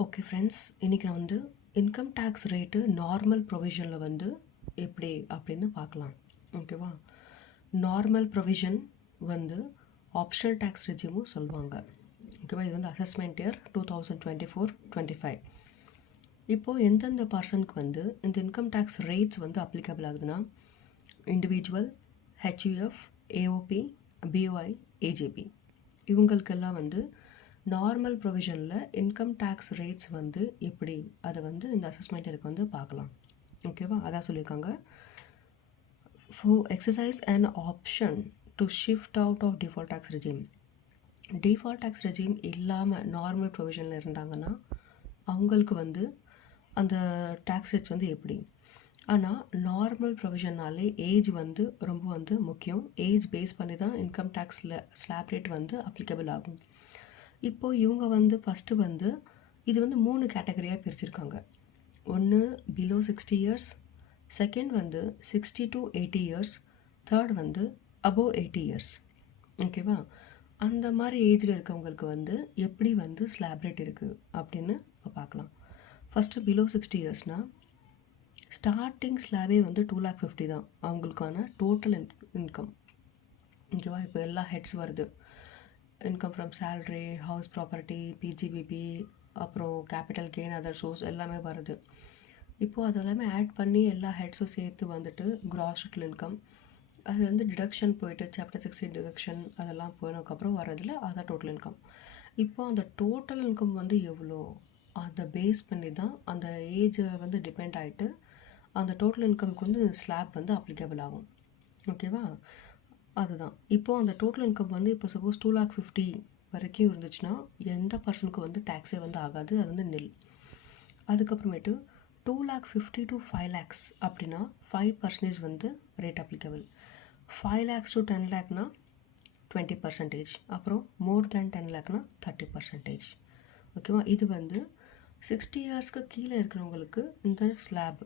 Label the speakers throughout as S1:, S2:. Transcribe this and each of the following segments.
S1: Okay friends இன்றைக்கி நான் வந்து இன்கம் டேக்ஸ் ரேட்டு நார்மல் ப்ரொவிஷனில் வந்து எப்படி அப்படின்னு பார்க்கலாம். ஓகேவா நார்மல் ப்ரொவிஷன் வந்து ஆப்ஷனல் டேக்ஸ் ரெஜியமும் சொல்லுவாங்க. ஓகேவா இது வந்து assessment year two thousand twenty four twenty five இப்போது எந்தெந்த பர்சனுக்கு வந்து இந்த இன்கம் டேக்ஸ் ரேட்ஸ் வந்து அப்ளிகபிள் ஆகுதுன்னா individual HUF AOP BOI AJP இவங்களுக்கெல்லாம் வந்து நார்மல் ப்ரொவிஷனில் இன்கம் டேக்ஸ் ரேட்ஸ் வந்து எப்படி? அதை வந்து இந்த அசஸ்மெண்ட் எனக்கு வந்து பார்க்கலாம். ஓகேவா அதான் சொல்லியிருக்காங்க for exercise and option to shift out of default tax regime default tax regime இல்லாமல் நார்மல் ப்ரொவிஷனில் இருந்தாங்கன்னா அவங்களுக்கு வந்து அந்த டேக்ஸ் ரேட்ஸ் வந்து எப்படி? ஆனால் நார்மல் ப்ரொவிஷன்னாலே ஏஜ் வந்து ரொம்ப வந்து முக்கியம். ஏஜ் பேஸ் பண்ணி தான் இன்கம் டேக்ஸில் ஸ்லாப் ரேட் வந்து அப்ளிகபிள் ஆகும். இப்போது இவங்க வந்து ஃபஸ்ட்டு வந்து இது வந்து மூணு கேட்டகரியாக பிரிச்சிருக்காங்க. ஒன்று பிலோ சிக்ஸ்டி இயர்ஸ் செகண்ட் வந்து sixty to eighty years third வந்து அபோவ் எயிட்டி இயர்ஸ் ஓகேவா அந்த மாதிரி ஏஜில் இருக்கவங்களுக்கு வந்து எப்படி வந்து ஸ்லாப் ரேட் இருக்குது அப்படின்னு இப்போ பார்க்கலாம் ஃபஸ்ட்டு பிலோ சிக்ஸ்டி இயர்ஸ்னால் ஸ்டார்டிங் ஸ்லாபே வந்து டூ லேக் ஃபிஃப்டி தான் அவங்களுக்கான டோட்டல் இன் இன்கம் ஓகேவா இப்போ எல்லா ஹெட்ஸ் வருது. Income from salary house property PGBP அப்புறம் கேபிட்டல் கெயின் அதர் சோர்ஸ் எல்லாமே வருது. இப்போது அதெல்லாமே ஆட் பண்ணி எல்லா ஹெட்ஸும் சேர்த்து வந்துட்டு கிராஸ் டோட்டல் இன்கம் அது வந்து டிடக்ஷன் போயிட்டு சாப்டர் சிக்ஸ்டி டிடக்ஷன் அதெல்லாம் போனதுக்கப்புறம் வரதில் அதான் டோட்டல் இன்கம் இப்போ அந்த டோட்டல் இன்கம் வந்து எவ்வளோ? அதை பேஸ் பண்ணி தான் அந்த ஏஜை வந்து டிபெண்ட் ஆகிட்டு அந்த டோட்டல் இன்கம்க்கு வந்து ஸ்லாப் வந்து அப்ளிகபிள் ஆகும். ஓகேவா அதுதான். இப்போது அந்த டோட்டல் இன்கம் வந்து இப்போ சப்போஸ் டூ லேக் ஃபிஃப்டி வரைக்கும் இருந்துச்சுன்னா எந்த பர்சனுக்கு வந்து டேக்ஸே வந்து ஆகாது. அது வந்து நெல் அதுக்கப்புறமேட்டு two lakh fifty to five lakhs அப்படின்னா ஃபைவ் பர்சன்டேஜ் வந்து rate applicable five lakhs to ten லேக்னா twenty percentage அப்புறம் மோர் தேன் டென் லேக்னா தேர்ட்டி பர்சன்டேஜ் ஓகேவா இது வந்து சிக்ஸ்டி இயர்ஸ்க்கு கீழே இருக்கிறவங்களுக்கு இந்த ஸ்லாப்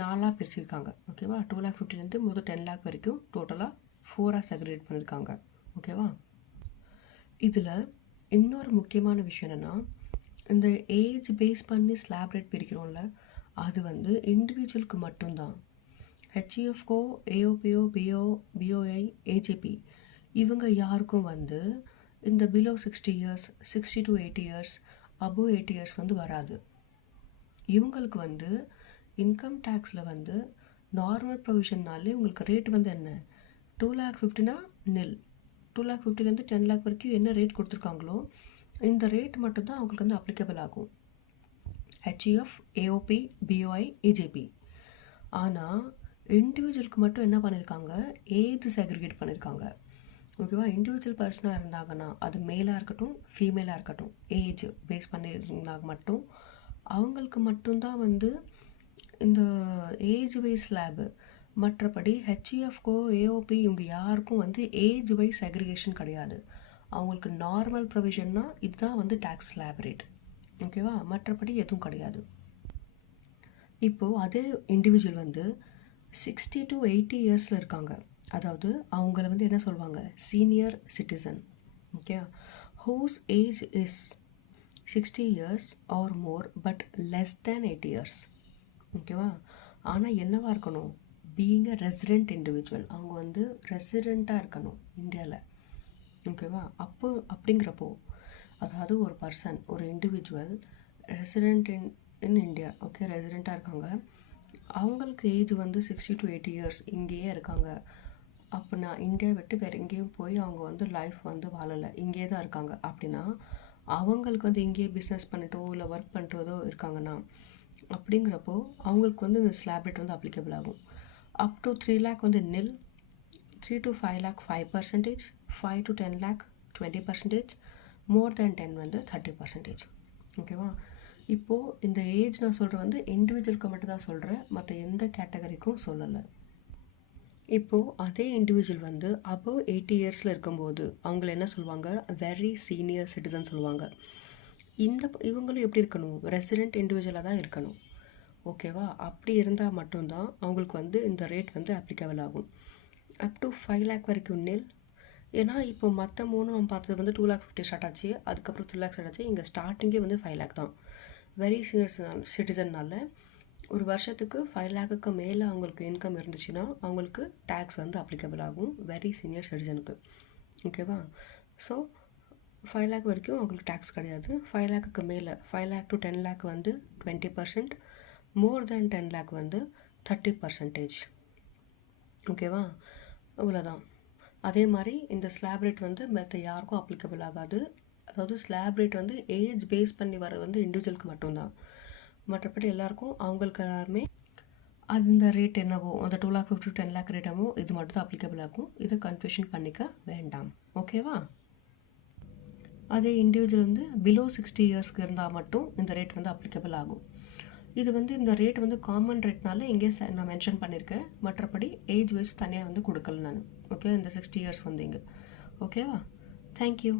S1: நாலாக பிரிச்சிருக்காங்க. ஓகேவா டூ லேக் ஃபிஃப்டிலேருந்து மொதல் டென் லேக் வரைக்கும் டோட்டலாக ஃபோராக செக்ரேட் பண்ணியிருக்காங்க ஓகேவா இதில் இன்னொரு முக்கியமான விஷயம் என்னென்னா இந்த ஏஜ் பேஸ் பண்ணி ஸ்லாப் ரேட் பிரிக்கிறோம்ல அது வந்து இண்டிவிஜுவலுக்கு மட்டும்தான். ஹெச்இஎஃப்கோ ஏஓபிஓ பிஓ பிஓஐ ஏஜேபி இவங்க யாருக்கும் வந்து இந்த below sixty years sixty to eighty years above eighty years வந்து வராது. இவங்களுக்கு வந்து இன்கம் டேக்ஸில் வந்து நார்மல் ப்ரொவிஷன்னாலே உங்களுக்கு ரேட் வந்து என்ன? டூ லேக் ஃபிஃப்டினா நெல் டூ லேக் ஃபிஃப்டிலேருந்து டென் லேக் வரைக்கும் என்ன ரேட் கொடுத்துருக்காங்களோ இந்த ரேட் மட்டும்தான் அவங்களுக்கு வந்து அப்ளிகபிள் ஆகும். ஹெச்இஎஃப் ஏஓபி பிஓஐ ஏஜேபி ஆனால் இண்டிவிஜுவலுக்கு மட்டும் என்ன பண்ணியிருக்காங்க ஏஜ் செக்ரிகேட் பண்ணியிருக்காங்க ஓகேவா இண்டிவிஜுவல் பர்சனாக இருந்தாங்கன்னா அது மேலாக இருக்கட்டும் ஃபீமேலாக இருக்கட்டும் ஏஜ் பேஸ் பண்ணியிருந்தாங்க மட்டும் அவங்களுக்கு மட்டும்தான் வந்து இந்த ஏஜ் வைஸ் லேபு மற்றபடி ஹெச்இஎஃப்கோ ஏஓபி இவங்க யாருக்கும் வந்து ஏஜ் வைஸ் அக்ரிகேஷன் கிடையாது. அவங்களுக்கு நார்மல் ப்ரொவிஷன்னா இதுதான் வந்து டேக்ஸ் ஸ்லாப் ரேட் ஓகேவா மற்றபடி எதுவும் கிடையாது. இப்போது அதே இண்டிவிஜுவல் வந்து சிக்ஸ்டி டு எயிட்டி இயர்ஸில் இருக்காங்க. அதாவது அவங்கள வந்து என்ன சொல்லுவாங்க senior citizen okay whose age is sixty years or more but less than eighty years ஓகேவா ஆனால் என்னவாக இருக்கணும்? பீயிங் அ ரெசிடெண்ட் இண்டிவிஜுவல் அவங்க வந்து ரெசிடெண்ட்டாக இருக்கணும் இந்தியாவில் ஓகேவா அப்போ அப்படிங்கிறப்போ அதாவது ஒரு பர்சன் ஒரு individual resident in in India okay ரெசிடெண்ட்டாக இருக்காங்க. அவங்களுக்கு ஏஜ் வந்து சிக்ஸ்டி டு எயிட்டி இயர்ஸ் இங்கேயே இருக்காங்க. அப்போ நான் இந்தியா விட்டு வேறு எங்கேயும் போய் அவங்க வந்து லைஃப் வந்து வாழலை. இங்கேயே தான் இருக்காங்க. அப்படின்னா அவங்களுக்கு வந்து இங்கேயே பிஸ்னஸ் பண்ணிட்டோ இல்லை ஒர்க் பண்ணிட்டோ இருக்காங்கன்னா அப்படிங்கிறப்போ அவங்களுக்கு வந்து இந்த ஸ்லாப்ரேட் வந்து அப்ளிகபிள் ஆகும். அப் டு த்ரீ லேக் வந்து nil three to five lakh five percentage five to ten lakh twenty percentage more than ten வந்து தேர்ட்டி பர்சன்டேஜ் ஓகேவா இப்போது இந்த ஏஜ் நான் சொல்கிறது வந்து இண்டிவிஜுவலுக்கு மட்டும் தான் சொல்கிறேன் மற்ற எந்த கேட்டகரிக்கும் சொல்லலை. இப்போது அதே இண்டிவிஜுவல் வந்து அபவ் எயிட்டி இயர்ஸில் இருக்கும்போது அவங்கள என்ன சொல்லுவாங்க? வெரி சீனியர் சிட்டிசன் சொல்லுவாங்க. இந்த இவங்களும் எப்படி இருக்கணும்? ரெசிடெண்ட் இண்டிவிஜுவலாக தான் இருக்கணும். ஓகேவா? அப்படி இருந்தால் மட்டும்தான் அவங்களுக்கு வந்து இந்த ரேட் வந்து அப்ளிகபிள் ஆகும். அப் டு ஃபைவ் லேக் வரைக்கும் நெல். ஏன்னா இப்போ மற்ற மூணு நம்ம பார்த்தது வந்து டூ லேக் ஃபிஃப்டி ஸ்டார்ட் ஆச்சு. அதுக்கப்புறம் த்ரீ லேக் ஸ்டார்ட் ஆச்சு. இங்கே ஸ்டார்டிங்கே வந்து ஃபைவ் லேக் தான். வெரி சீனியர் சிட்டிசன்னால ஒரு வருஷத்துக்கு ஃபைவ் லேக்குக்கு மேலே அவங்களுக்கு இன்கம் இருந்துச்சுன்னா அவங்களுக்கு டேக்ஸ் வந்து அப்ளிகபிள் ஆகும். வெரி சீனியர் சிட்டிசனுக்கு ஓகேவா? ஸோ ஃபைவ் லேக் வரைக்கும் அவங்களுக்கு டேக்ஸ் கிடையாது. ஃபைவ் லேக்குக்கு மேலே five lakh to ten lakh வந்து twenty percent more than ten lakh வந்து தேர்ட்டி பர்சன்டேஜ் ஓகேவா இவ்வளோதான் அதே மாதிரி இந்த ஸ்லாப் ரேட் வந்து மற்ற யாருக்கும் அப்ளிகபிள் ஆகாது. அதாவது ஸ்லாப் ரேட் வந்து ஏஜ் பேஸ் பண்ணி வர வந்து இண்டிவிஜுவலுக்கு மட்டும்தான். மற்றபடி எல்லாருக்கும் அவங்களுக்கு எல்லாருமே அந்த ரேட் என்னவோ அந்த two lakh fifty ten lakh ரேட்டமோ இது மட்டும் தான் அப்ளிகபிள் ஆகும். இதை கன்ஃபியூஷன் பண்ணிக்க வேண்டாம். ஓகேவா அதே இண்டிவிஜுவல் வந்து பிலோ சிக்ஸ்டி இயர்ஸ்க்கு இருந்தால் மட்டும் இந்த ரேட் வந்து அப்ளிகபிள் ஆகும். இது வந்து இந்த ரேட் வந்து காமன் ரேட்னால இங்கே ச- நான் மென்ஷன் பண்ணியிருக்கேன் மற்றபடி ஏஜ் வைஸ் தனியாக வந்து கொடுக்கல நான். ஓகே இந்த சிக்ஸ்டி இயர்ஸ் வந்து இங்கே. ஓகேவா தேங்க்யூ